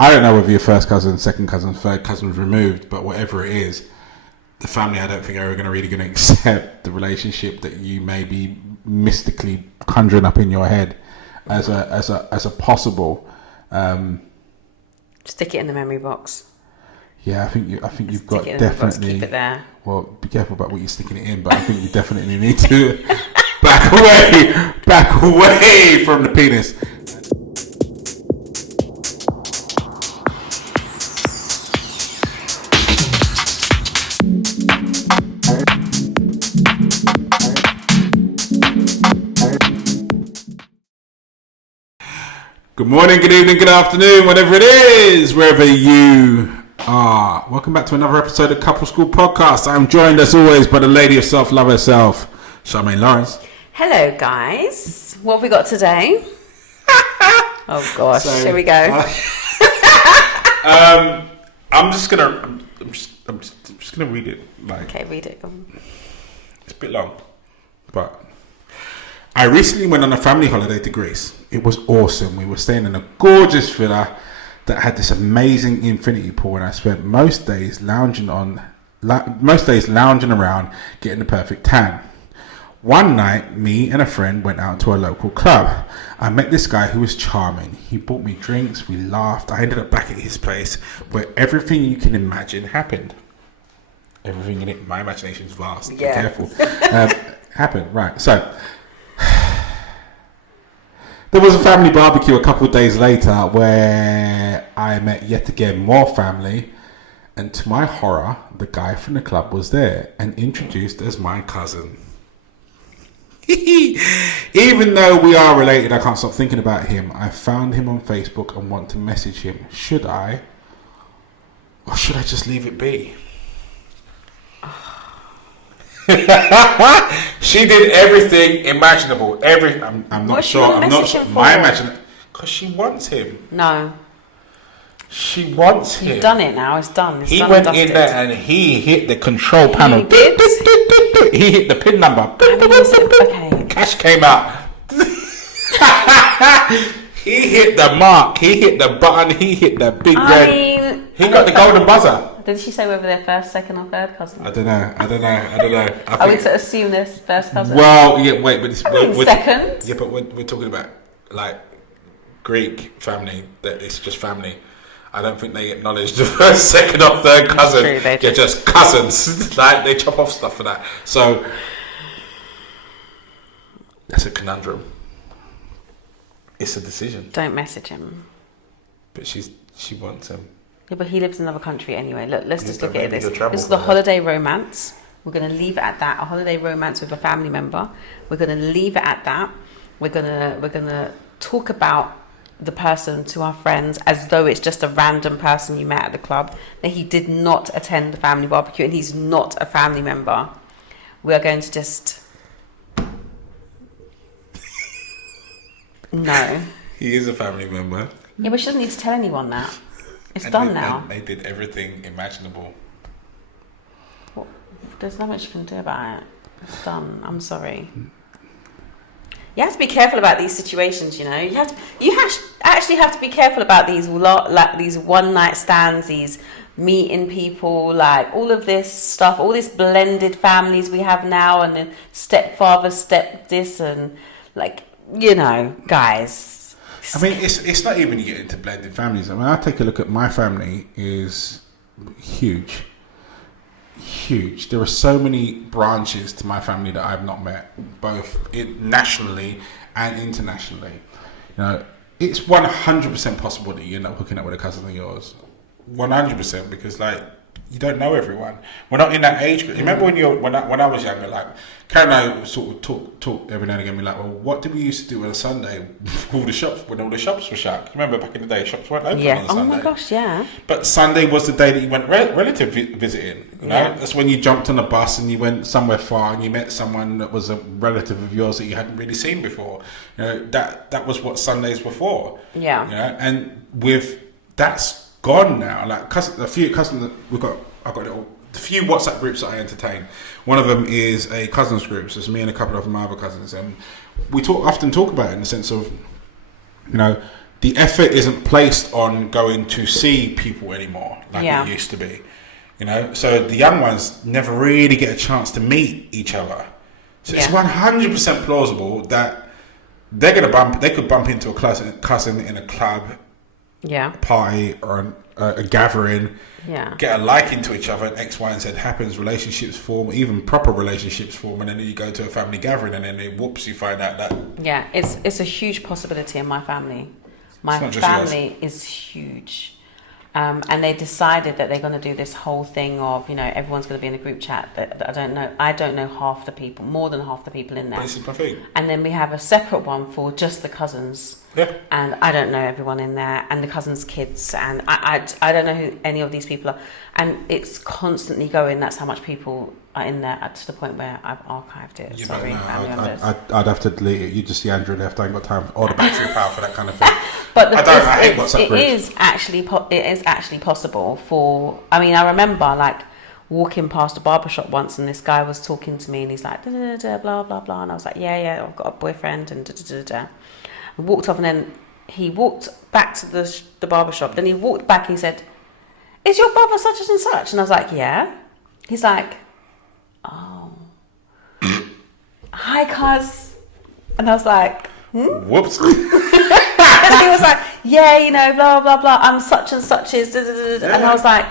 I don't know whether your first cousin, second cousin, third cousin was removed, but whatever it is, the family I don't think are really going to accept the relationship that you may be mystically conjuring up in your head as a possible. Stick it in the memory box. Yeah, I think you've got definitely. Keep it there. Well, be careful about what you're sticking it in, but I think you definitely need to back away from the penis. Good morning, good evening, good afternoon, whatever it is, wherever you are. Welcome back to another episode of Couple School Podcast. I'm joined as always by the lady of self-love herself, Charmaine Lawrence. Hello, guys. What have we got today? Oh gosh, here we go. I'm just gonna read it. Okay, read it. It's a bit long, but I recently went on a family holiday to Greece. It was awesome. We were staying in a gorgeous villa that had this amazing infinity pool, and I spent most days lounging around, getting the perfect tan. One night, me and a friend went out to a local club. I met this guy who was charming. He bought me drinks. We laughed. I ended up back at his place, where everything you can imagine happened. Everything in it. My imagination's vast. Yeah. Be careful. Happened. Right. So there was a family barbecue a couple of days later where I met yet again more family, and to my horror, the guy from the club was there and introduced as my cousin. Even though we are related, I can't stop thinking about him. I found him on Facebook and want to message him. Should I? Or should I just leave it be? She did everything imaginable. I'm not sure. I'm not sure. My imagination, because she wants him. No. She wants him. You've done it now. It's done. It's he done went and in there and he hit the control panel. He did? He hit the pin number. Okay. Cash came out. He hit the mark. He hit the button. He hit the big red. He got the golden buzzer. Did she say whether they're first, second, or third cousin? I don't know. Are we to assume this first cousin? Well, yeah. Wait, but we're second. Yeah, but we're talking about like Greek family. That it's just family. I don't think they acknowledge the first, second, or third cousin. True, they're just cousins. Like they chop off stuff for that. So that's a conundrum. It's a decision. Don't message him. But she wants him. Yeah, but he lives in another country anyway. Look, let's just look at this. This is the holiday romance. We're going to leave it at that. A holiday romance with a family member. We're going to leave it at that. We're going to talk about the person to our friends as though it's just a random person you met at the club, that he did not attend the family barbecue and he's not a family member. We are going to just no. He is a family member. Yeah, but she doesn't need to tell anyone that. It's done now. They did everything imaginable. Well, there's not much you can do about it. It's done. I'm sorry. You have to be careful about these situations, you know. You actually have to be careful about these one night stands, these meeting people, like all of this stuff, all this blended families we have now, and then stepfather, step this, and like, you know, guys. I mean, it's not even you get into blended families. I mean, I take a look at my family is huge. There are so many branches to my family that I've not met, both nationally and internationally. You know, it's 100% possible that you end up hooking up with a cousin of yours. 100%, because like you don't know everyone. We're not in that age group. Remember when I was younger, like Karen and I sort of talk every now and again. We're like, well, what did we used to do on a Sunday when all the shops were shut? Remember back in the day, shops weren't open on a Sunday. Oh my gosh, yeah. But Sunday was the day that you went relative visiting. You know, that's when you jumped on a bus and you went somewhere far and you met someone that was a relative of yours that you hadn't really seen before. You know, that was what Sundays were for. Yeah. You know, and with that's gone now. Like a few cousins that I've got the few WhatsApp groups that I entertain. One of them is a cousins group. So it's me and a couple of my other cousins, and we often talk about it in the sense of, you know, the effort isn't placed on going to see people anymore like it used to be. You know, so the young ones never really get a chance to meet each other. So it's 100% plausible that they could bump into a cousin in a club, party or a gathering, get a liking to each other, and X, Y, and Z happens, relationships form, even proper relationships form, and then you go to a family gathering, and then you find out that it's a huge possibility in my family. My family is huge. And they decided that they're going to do this whole thing of, you know, everyone's going to be in a group chat. That I don't know half the people, more than half the people in there. This is my thing. And then we have a separate one for just the cousins. Yeah. And I don't know everyone in there, and the cousins' kids, and I don't know who any of these people are. And it's constantly going. That's how much people are in there, to the point where I've archived it. Yeah, Sorry, I'd have to delete it. You just see Andrew left. I ain't got time or the battery power for that kind of thing. But I hate WhatsApp it is actually possible for. I mean, I remember like walking past a barbershop once, and this guy was talking to me, and he's like, da, da, da, blah blah blah, and I was like, yeah, I've got a boyfriend, and da da da da. I walked off, and then he walked back to the barbershop. Then he walked back, and he said, "Is your brother such and such?" And I was like, "Yeah." He's like, "Oh, hi, cuz," and I was like, Whoops. and he was like, "Yeah, you know, blah blah blah. I'm such and such is," and I was like,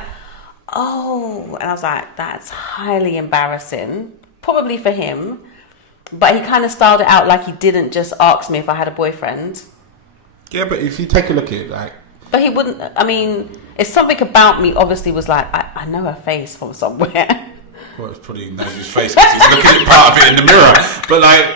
"Oh," and I was like, "That's highly embarrassing, probably for him." But he kind of styled it out like he didn't just ask me if I had a boyfriend. Yeah, but if you take a look at it, like... But he wouldn't... I mean, if something about me obviously was like, I know her face from somewhere. Well, it's probably knows his face because he's looking at part of it in the mirror. But, like,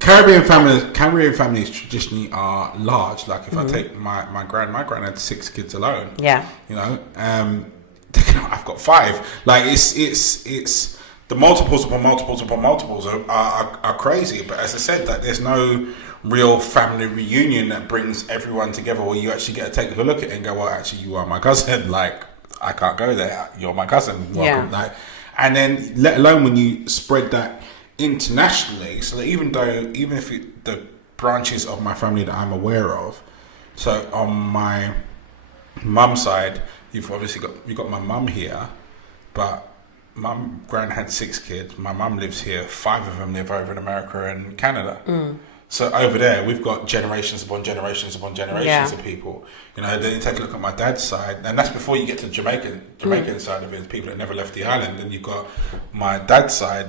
Caribbean families traditionally are large. Like, if I take my gran had 6 kids alone. Yeah. You know? I've got 5. Like, it's the multiples upon multiples are crazy. But as I said, that there's no real family reunion that brings everyone together where you actually get to take a look at it and go, well, actually, you are my cousin. Like, I can't go there. You're my cousin. Welcome. Like, and then, let alone when you spread that internationally, so that even if the branches of my family that I'm aware of, so on my mum's side, you've got my mum here, but gran had 6 kids. My mum lives here. 5 of them live over in America and Canada. So over there, we've got generations upon generations upon generations of people. You know, then you take a look at my dad's side, and that's before you get to Jamaican side of it, people that never left the island. Then you've got my dad's side.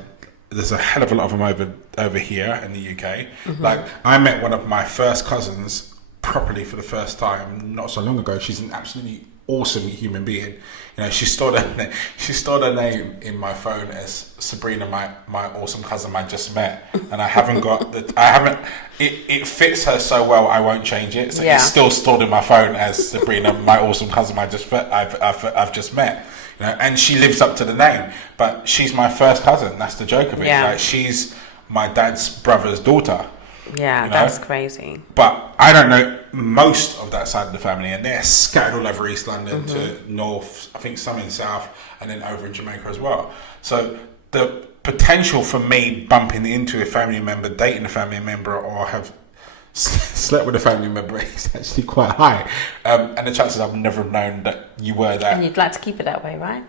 There's a hell of a lot of them over here in the UK. Like, I met one of my first cousins properly for the first time not so long ago. She's an absolutely awesome human being. You know, she stored her name in my phone as Sabrina, my awesome cousin I just met, and it fits her so well I won't change it, so it's still stored in my phone as Sabrina, my awesome cousin I've just met. You know, and she lives up to the name, but she's my first cousin. That's the joke of it. Like, she's my dad's brother's daughter. Yeah, you know? That's crazy. But I don't know most of that side of the family, and they're scattered all over East London to North, I think some in South, and then over in Jamaica as well. So the potential for me bumping into a family member, dating a family member, or have slept with a family member is actually quite high. And the chances I've never known that you were that. And you'd like to keep it that way, right?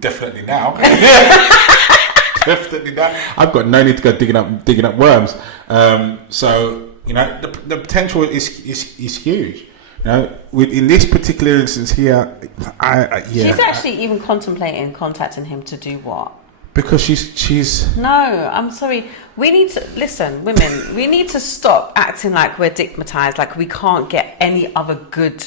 Definitely now. Definitely not. I've got no need to go digging up worms. So you know, the potential is huge. You know, in this particular instance here, she's actually even contemplating contacting him to do what? Because she's. No, I'm sorry. We need to listen, women. We need to stop acting like we're stigmatized, like we can't get any other good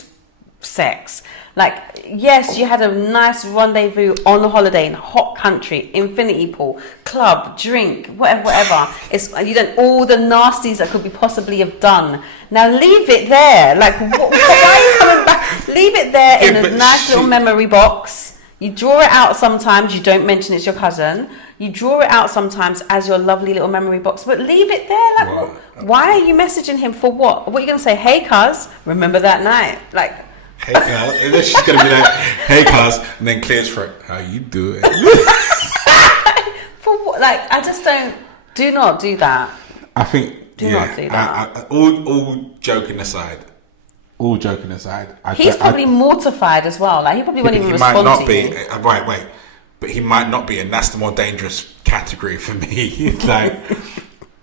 sex. Like, yes, you had a nice rendezvous on a holiday in a hot country, infinity pool, club, drink, whatever. You done all the nasties that could be possibly have done. Now leave it there. Like, why are you coming back? Leave it there in a nice little memory box. You draw it out sometimes. You don't mention it's your cousin. You draw it out sometimes as your lovely little memory box, but leave it there. Like, why are you messaging him for what? What are you going to say? Hey, cuz, remember that night? Like, hey, cuz. And then she's going to be like, hey, cuz, and then clears for it. How you doing? For what? Like, I just do not do that. I think, do not do that. All joking aside, all joking aside, he's probably mortified as well. Like he probably won't even respond might not to be. you. Wait, but he might not be, and that's the more dangerous category for me. Like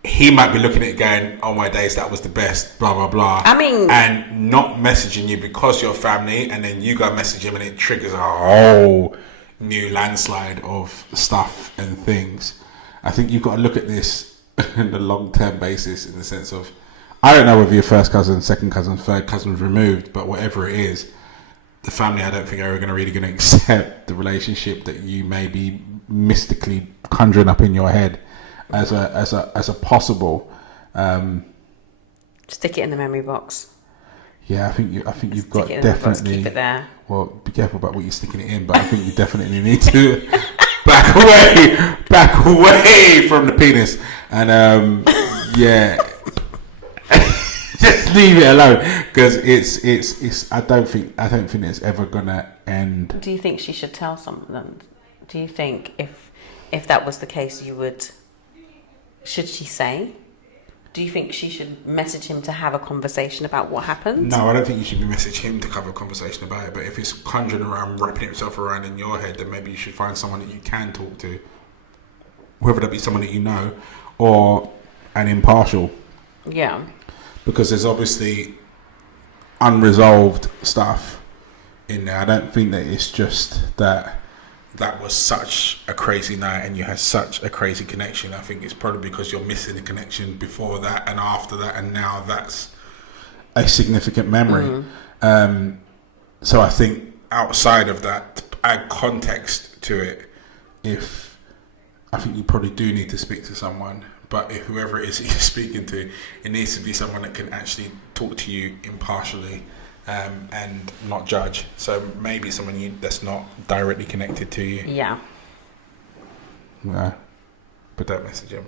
he might be looking at it going, "Oh my days, that was the best." Blah blah blah. I mean, and not messaging you because you're family, and then you go message him, and it triggers a whole new landslide of stuff and things. I think you've got to look at this on a long-term basis in the sense of, I don't know whether your first cousin, second cousin, third cousin was removed, but whatever it is, the family I don't think are really going to accept the relationship that you may be mystically conjuring up in your head as a possible. Stick it in the memory box. Yeah, I think you've got definitely. Keep it there. Well, be careful about what you're sticking it in, but I think you definitely need to back away from the penis, and yeah, just leave it alone because it's. I don't think it's ever gonna end. Do you think she should tell someone? Do you think if that was the case, should she say? Do you think she should message him to have a conversation about what happened? No, I don't think you should message him to have a conversation about it. But if it's conjuring around, wrapping itself around in your head, then maybe you should find someone that you can talk to. Whether that be someone that you know or an impartial. Yeah. Because there's obviously unresolved stuff in there. I don't think that it's just that was such a crazy night and you had such a crazy connection. I think it's probably because you're missing the connection before that and after that, and now that's a significant memory. So I think outside of that, to add context to it, I think you probably do need to speak to someone, but if whoever it is that you're speaking to, it needs to be someone that can actually talk to you impartially. And not judge. So maybe someone that's not directly connected to you. Yeah. No. But don't message him.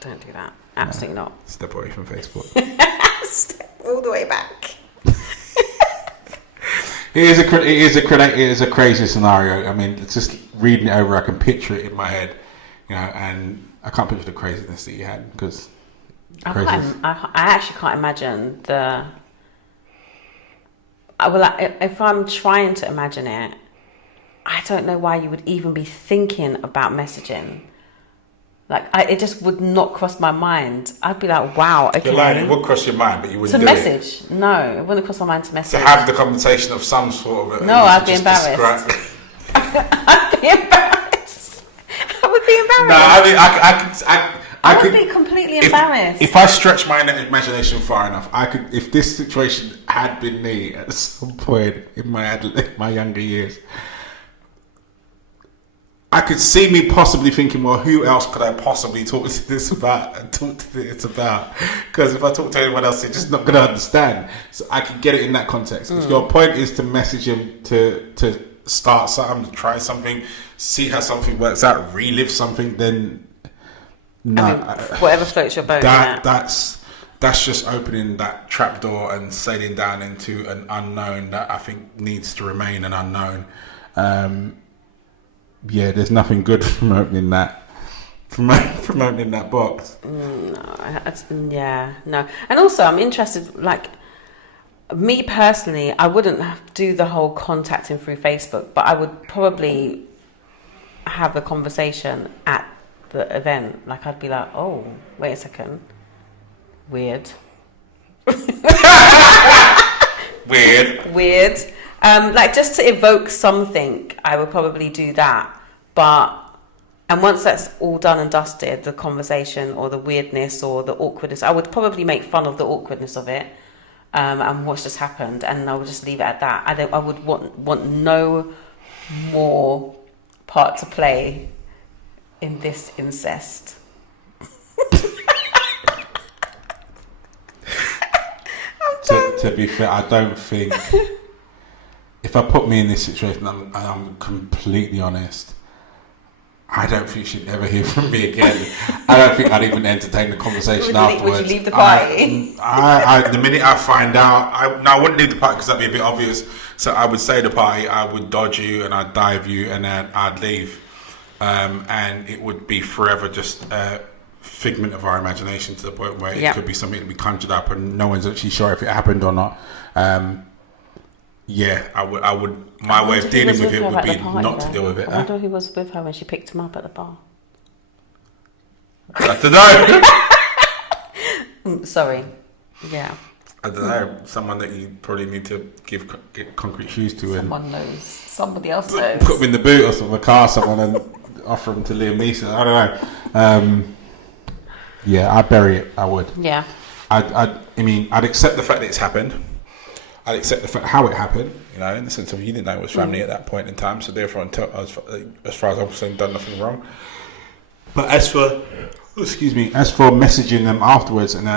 Don't do that. Absolutely not. Step away from Facebook. Step all the way back. It is a crazy scenario. I mean, it's just reading it over, I can picture it in my head, and I can't picture the craziness that you had because. I actually can't imagine the. If I'm trying to imagine it, I don't know why you would even be thinking about messaging. Like, it just would not cross my mind. I'd be like, wow, okay. You're lying, it would cross your mind, but you wouldn't to do message? it. No, it wouldn't cross my mind to message. To have the conversation of some sort of... No, I'd be embarrassed. I'd be embarrassed. I would be embarrassed. No, I would be completely embarrassed. If I stretch my imagination far enough, I could. If this situation had been me at some point in my younger years, I could see me possibly thinking, well, who else could I possibly talk to this about? Because if I talk to anyone else, they're just not going to understand. So I could get it in that context. If your point is to message him to start something, to try something, see how something works out, relive something, then. No, I mean, whatever floats your boat. That's just opening that trapdoor and sailing down into an unknown that I think needs to remain an unknown. Yeah, there's nothing good from opening that box. No. And also, I'm interested. Like me personally, I wouldn't do the whole contacting through Facebook, but I would probably have a conversation at the event. Like I'd be like, oh, wait a second, weird. Like just to evoke something, I would probably do that. And once that's all done and dusted, the conversation or the weirdness or the awkwardness, I would probably make fun of the awkwardness of it, and what's just happened, and I would just leave it at that. I would want no more part to play in this incest. To be fair, I don't think if I put me in this situation, I'm completely honest, I don't think she'd ever hear from me again. I don't think I'd even entertain the conversation afterwards. Would you leave the party? The minute I find out, I wouldn't leave the party because that'd be a bit obvious. So I would say the party, I would dodge you and I'd dive you and then I'd leave. And it would be forever just figment of our imagination to the point where it could be something that we conjured up and no one's actually sure if it happened or not. I would. My way of dealing with it would be not to deal with it. I wonder who was with her when she picked him up at the bar. I don't know. Sorry. Yeah. I don't know. Someone that you probably need to get concrete shoes to. Someone knows. Somebody else knows. Put them in the boot or something, the car, someone, and offer them to Liam Neeson. I don't know. I'd bury it. I would. Yeah. I mean, I'd accept the fact that it's happened. I'd accept the fact how it happened. You know, in the sense of you didn't know it was family at that point in time, so therefore, as far as I'm concerned, done nothing wrong. But as for messaging them afterwards and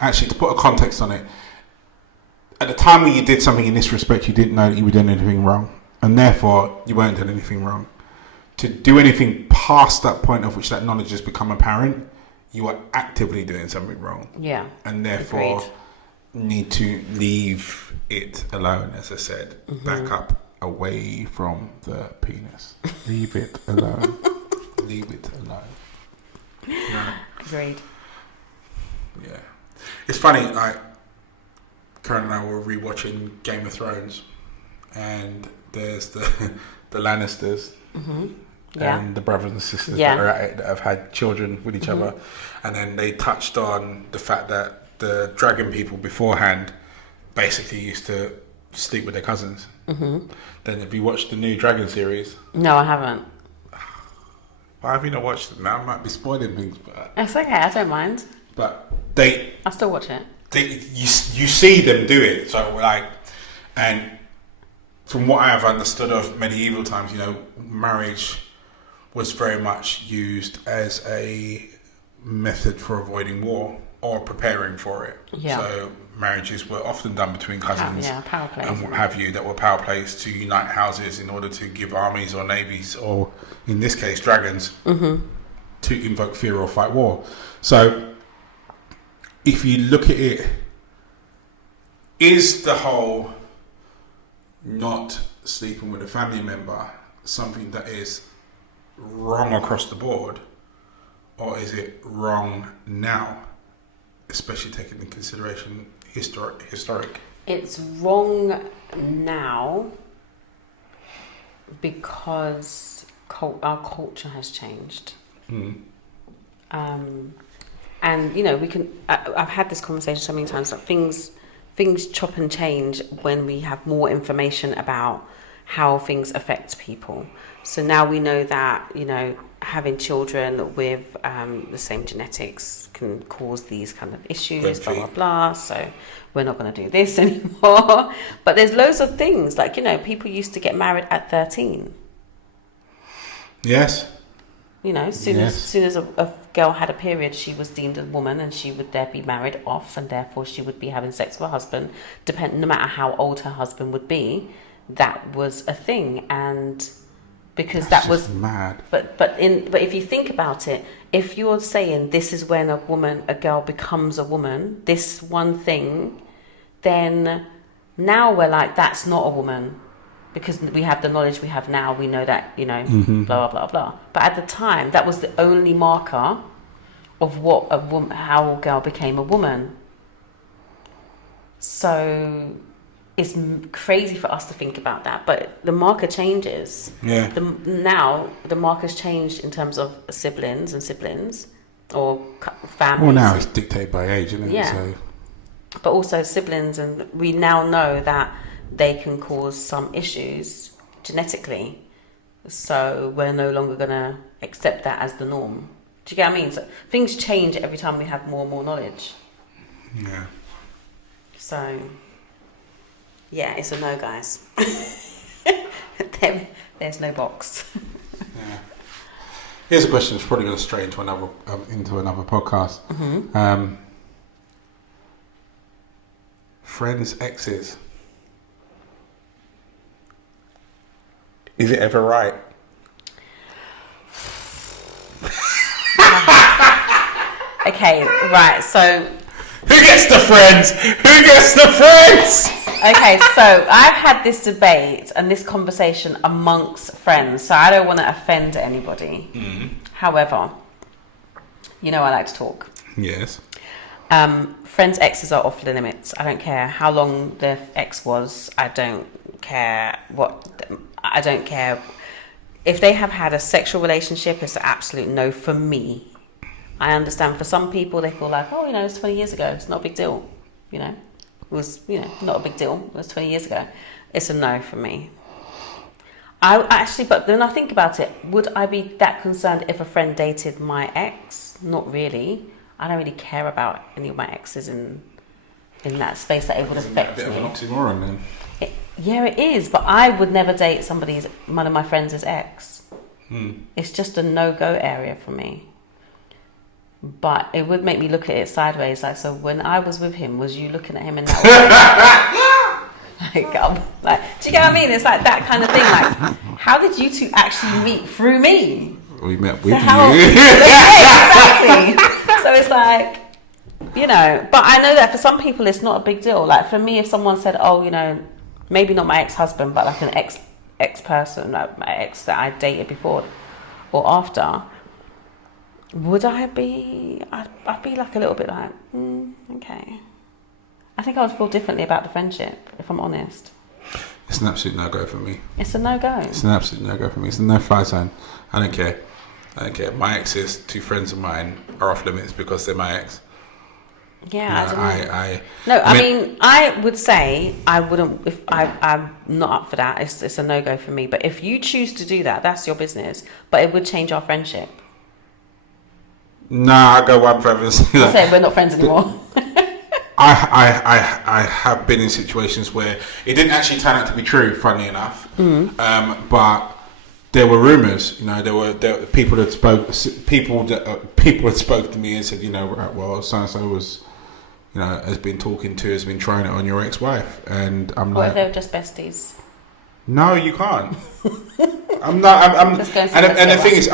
actually, to put a context on it, at the time when you did something in this respect, you didn't know that you were doing anything wrong, and therefore you weren't doing anything wrong. To do anything past that point of which that knowledge has become apparent, you are actively doing something wrong. Yeah, and therefore agreed. Need to leave it alone, as I said. Back up away from the penis. Leave it alone. Leave it alone. No. Agreed. Yeah. It's funny, like, Karen and I were rewatching Game of Thrones, and there's the Lannisters and the brothers and sisters that are at it, that have had children with each other, and then they touched on the fact that the dragon people beforehand basically used to sleep with their cousins. Then have you watched the new Dragon series? No, I haven't. Why have you not watched it? Now I might be spoiling things, but it's okay, I don't mind. But I'll still watch it. You see them do it, so like, and from what I have understood of medieval times, you know, marriage was very much used as a method for avoiding war or preparing for it. Yeah. So marriages were often done between cousins, power plays, and what have you, that were power plays to unite houses in order to give armies or navies, or in this case dragons, to invoke fear or fight war. So if you look at it, is the whole not sleeping with a family member something that is wrong across the board, or is it wrong now, especially taking into consideration historic? It's wrong now because our culture has changed. And you know, we can. I've had this conversation so many times. That things chop and change when we have more information about how things affect people. So now we know that, you know, having children with the same genetics can cause these kind of issues, blah, blah, blah. So we're not going to do this anymore. But there's loads of things. Like, you know, people used to get married at 13. Yes. You know, as soon as a girl had a period, she was deemed a woman, and she would there be married off, and therefore she would be having sex with her husband, no matter how old her husband would be. That was a thing, and because that was mad. But if you think about it, if you're saying this is when a girl becomes a woman, this one thing, then now we're like, that's not a woman. Because we have the knowledge we have now, we know that, you know, blah, blah, blah, blah. But at the time, that was the only marker of how a girl became a woman. So it's crazy for us to think about that. But the marker changes. Yeah. Now, the marker's changed in terms of siblings or families. Well, now it's dictated by age, isn't it? Yeah. So. But also siblings, and we now know that they can cause some issues genetically. So we're no longer going to accept that as the norm. Do you get what I mean? So things change every time we have more and more knowledge. Yeah. So, yeah, it's a no, guys. There's no box. Yeah. Here's a question that's probably going to stray into another podcast. Friends, exes. Is it ever right? Okay, right, so... Who gets the friends? Who gets the friends? Okay, so I've had this debate and this conversation amongst friends, so I don't want to offend anybody. However, you know I like to talk. Yes. Friends' exes are off limits. I don't care how long the ex was. I don't care if they have had a sexual relationship. It's an absolute no for me. I understand for some people they feel like, oh, you know, it's 20 years ago. It's not a big deal. You know, it was, you know, not a big deal. It was 20 years ago. It's a no for me. I actually, but then I think about it. Would I be that concerned if a friend dated my ex? Not really. I don't really care about any of my exes in that space that it would affect me. A bit of an oxymoron then. Yeah, it is. But I would never date one of my friends' ex. It's just a no-go area for me. But it would make me look at it sideways. Like, so when I was with him, was you looking at him in that way? like, do you get what I mean? It's like that kind of thing. Like, how did you two actually meet? Through me. We met with you. Exactly. So it's like, you know, but I know that for some people it's not a big deal. Like for me, if someone said, oh, you know, maybe not my ex-husband, but like an ex person, like my ex that I dated before or after, would I be? I'd be like a little bit like, okay. I think I would feel differently about the friendship, if I'm honest. It's an absolute no-go for me. It's a no-go. It's an absolute no-go for me. It's a no-fly zone. I don't care. My exes, 2 friends of mine, are off limits because they're my ex. Yeah, I mean, I would say I wouldn't. If I'm not up for that, it's a no-go for me. But if you choose to do that, that's your business. But it would change our friendship. Nah, I go one further and say that. Say we're not friends anymore. I have been in situations where it didn't actually turn out to be true, funnily enough. But there were rumors, you know, there were people had spoke to me and said, you know, right, well, so and so was, you know, has been trying it on your ex-wife, and I'm what like, if they were just besties? No, you can't. I'm not. And the thing is,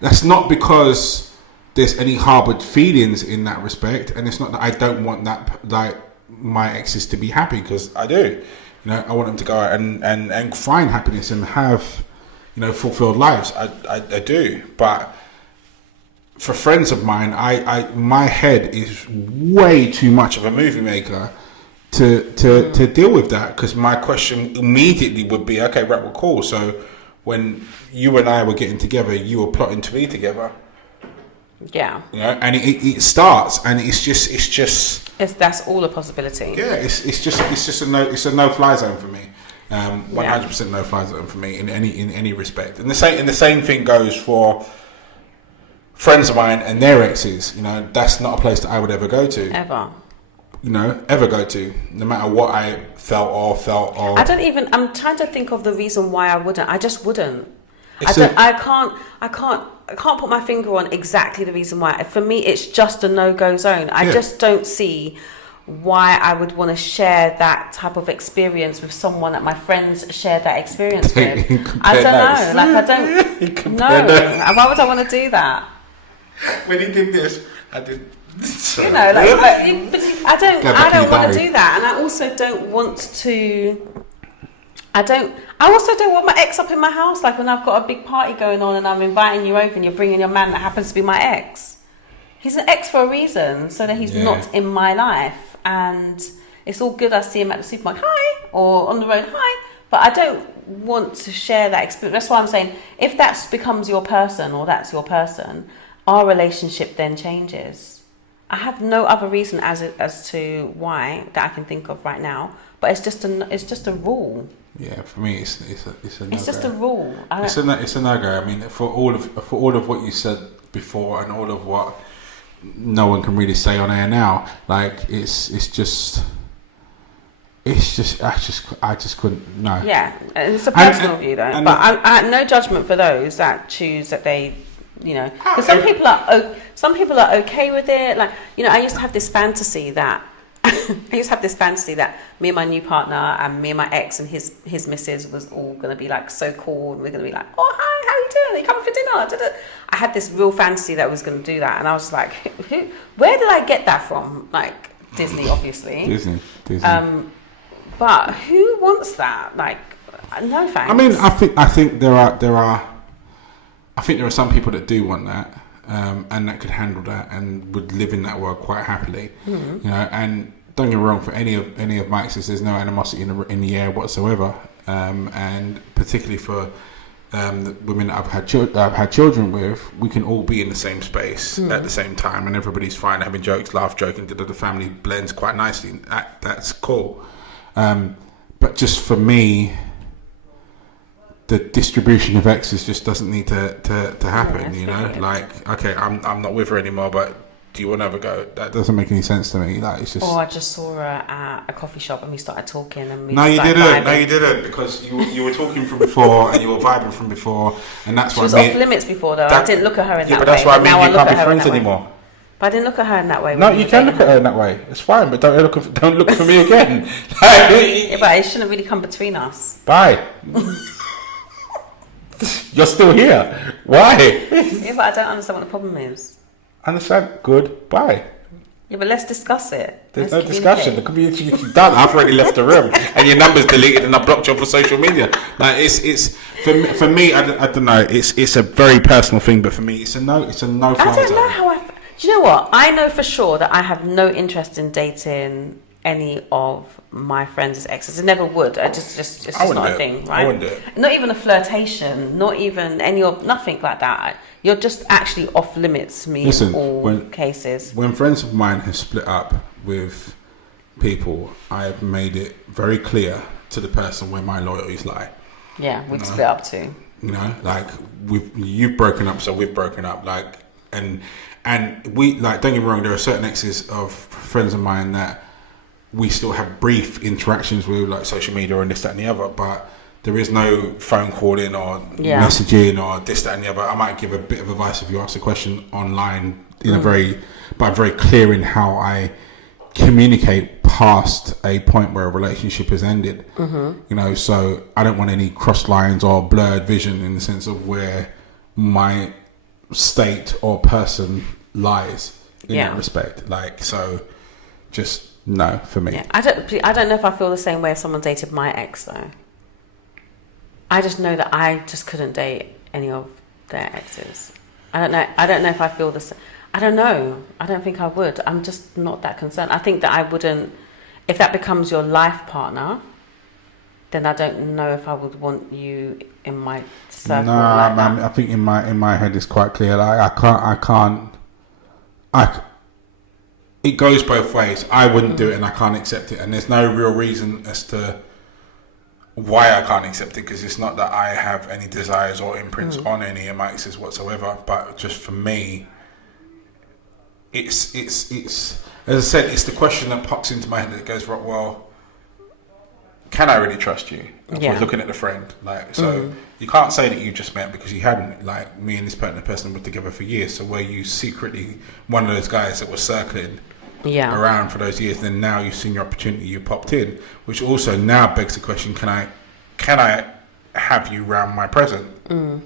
that's not because there's any harbored feelings in that respect, and it's not that I don't want that, like, my exes to be happy, because I do. You know, I want them to go out and find happiness and have, you know, fulfilled lives. I do. But for friends of mine, my head is way too much of a movie maker to deal with that, because my question immediately would be, okay, right, well, cool. So when you and I were getting together, you were plotting to be together. Yeah. You know, and it starts, and that's all a possibility. Yeah, it's just a no fly zone for me. 100% no fly zone for me in any respect. And the same thing goes for friends of mine and their exes. You know, that's not a place that I would ever go to. Ever. You know, ever go to, no matter what I felt or. I'm trying to think of the reason why I wouldn't. I just wouldn't. I can't put my finger on exactly the reason why. For me, it's just a no-go zone. I just don't see why I would want to share that type of experience with someone that my friends shared that experience with. I don't know. Like, I don't know. Why would I want to do that? When he did this, I did. So. You know, like, I don't want to do that, and I also don't want to. I also don't want my ex up in my house. Like when I've got a big party going on and I'm inviting you over and you're bringing your man that happens to be my ex. He's an ex for a reason, so that he's not in my life. And it's all good. I see him at the supermarket, hi, or on the road, hi. But I don't want to share that experience. That's why I'm saying, if that becomes your person or that's your person, our relationship then changes. I have no other reason as to why that I can think of right now. But it's just a rule. Yeah, for me, it's a no-go. It's just a rule. It's a no-go. I mean, for all of what you said before, and all of what no one can really say on air now, like it's just I just couldn't. No. Yeah, it's a personal view though. But I no judgment for those that choose that they. You know, because some people are okay with it. Like, you know, I used to have this fantasy that me and my new partner and me and my ex and his missus was all going to be like so cool, and we're going to be like, oh hi, how you doing? Are you coming for dinner? I had this real fantasy that I was going to do that, and I was like, where did I get that from? Like Disney, obviously. Disney. But who wants that? Like, no thanks. I mean, I think there are. I think there are some people that do want that, and that could handle that and would live in that world quite happily. Mm-hmm. You know, and don't get me wrong, for any of my exes, there's no animosity in the air whatsoever, and particularly for the women that I've had children with, we can all be in the same space at the same time, and everybody's fine, having jokes, joking. The family blends quite nicely. That's cool. But just for me, the distribution of exes just doesn't need to happen. You know, like, okay, I'm not with her anymore, but do you want to have a go? That doesn't make any sense to me. Like, it's just. Or I just saw her at a coffee shop and we started talking and we. No, you didn't. No, you didn't, because you were talking from before and you were vibing from before, and that's why. She was off limits before, though. I didn't look at her in that way. Yeah, but that's why I mean you can't be friends anymore. But I didn't look at her in that way. No, you can look at her in that way. It's fine, but don't look for me again. Yeah, but it shouldn't really come between us. Bye. You're still here. Why? Yeah, but I don't understand what the problem is. Understand? Good. Bye. Yeah, but let's discuss it. There's no discussion. The communication's done. I've already left the room, and your number's deleted, and I blocked you off of social media. Like, it's for me. I don't know. It's a very personal thing, but for me, it's a no. It's a no. I don't know how I. Do you know what? I know for sure that I have no interest in dating any of my friends' exes. I never would. It's just not a thing, right? I wouldn't do it. Not even a flirtation. Not even nothing like that. You're just actually off limits to me. Listen, in all cases. When friends of mine have split up with people, I've made it very clear to the person where my loyalties lie. Yeah, we've split up too. You know, like you've broken up, so we've broken up. Like, and we, like, don't get me wrong, there are certain exes of friends of mine that we still have brief interactions with, like social media and this, that, and the other, but there is no phone calling or messaging or this, that, and the other. I might give a bit of advice if you ask a question online but I'm very clear in how I communicate past a point where a relationship has ended. You know, so I don't want any crossed lines or blurred vision in the sense of where my state or person lies in that respect. Like, so just no for me. Yeah, I don't know if I feel the same way if someone dated my ex though. I just know that I just couldn't date any of their exes. I don't know if I feel the same. I don't know. I don't think I would. I'm just not that concerned. I think that I wouldn't. If that becomes your life partner, then I don't know if I would want you in my circle. No, like man. I think in my head it's quite clear. Like, I can't. It goes both ways. I wouldn't do it, and I can't accept it. And there's no real reason as to why I can't accept it, because it's not that I have any desires or imprints on any of my exes whatsoever. But just for me, it's as I said, it's the question that pops into my head that goes, well, can I really trust you? If we're looking at the friend, like, so you can't say that you just met because you hadn't. Like, me and this person were together for years. So were you secretly one of those guys that was circling around for those years? Then now you've seen your opportunity, you popped in, which also now begs the question: Can I have you round my present? And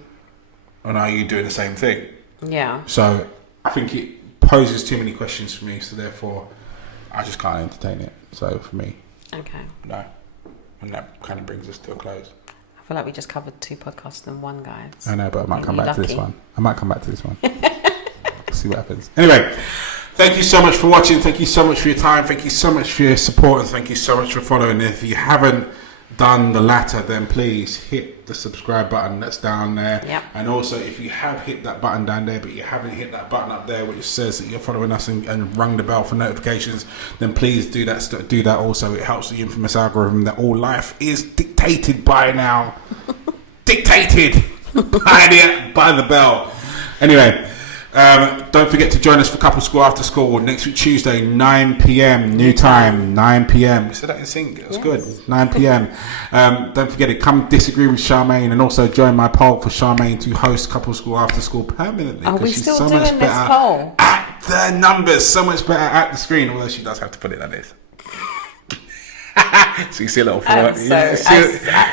are you doing the same thing? Yeah. So I think it poses too many questions for me. So therefore, I just can't entertain it. So for me, no. And that kind of brings us to a close. I feel like we just covered 2 podcasts in one, guys. I know, but I might come back to this one. See what happens. Anyway, thank you so much for watching. Thank you so much for your time. Thank you so much for your support. And thank you so much for following. If you haven't done the latter, then please hit the subscribe button that's down there. Yep. And also, if you have hit that button down there, but you haven't hit that button up there which says that you're following us and rung the bell for notifications, then please do that also. It helps the infamous algorithm that all life is dictated by now. Dictated by the bell. Anyway, don't forget to join us for Couple School After School next week Tuesday, 9 p.m. new time, 9 p.m. We said that in sync. It was good. 9 p.m. Don't forget it. Come disagree with Charmaine, and also join my poll for Charmaine to host Couple School After School permanently. Are we still doing this poll? At the numbers, so much better at the screen. Although she does have to put it like this. So you see a little forehead.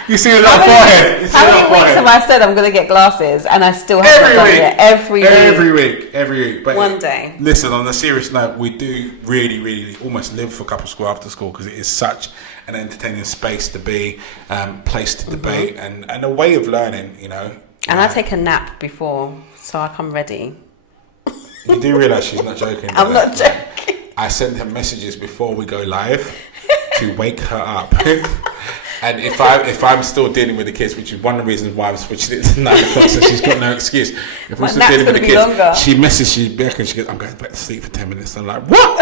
You see a little forehead. How many weeks have I said I'm going to get glasses and I still haven't done it? Every week. But one day. Listen, on a serious note, we do really almost live for Couple School After School because it is such an entertaining space to be, place to debate, and a way of learning. You know, And I take a nap before, so I come ready. You do realise she's not joking. I'm not joking. I send her messages before we go live to wake her up. And if I'm still dealing with the kids, which is one of the reasons why I'm switching it to 9 o'clock, so she's got no excuse. If we're still dealing with the kids, longer. she messages back and she goes, "I'm going back to sleep for 10 minutes." I'm like, "What?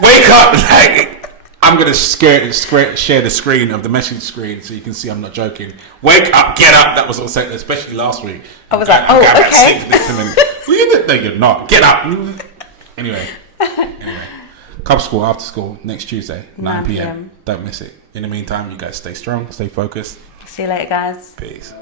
Wake up!" Like, I'm gonna share the screen of the message screen so you can see I'm not joking. Wake up, get up. That was what I said, especially last week. I was like, "Oh, okay." Back to sleep for this 10 minutes. Well, you didn't. No, you're not. Get up. Anyway. Cub school, after school, next Tuesday, 9 p.m. Don't miss it. In the meantime, you guys stay strong, stay focused. See you later, guys. Peace.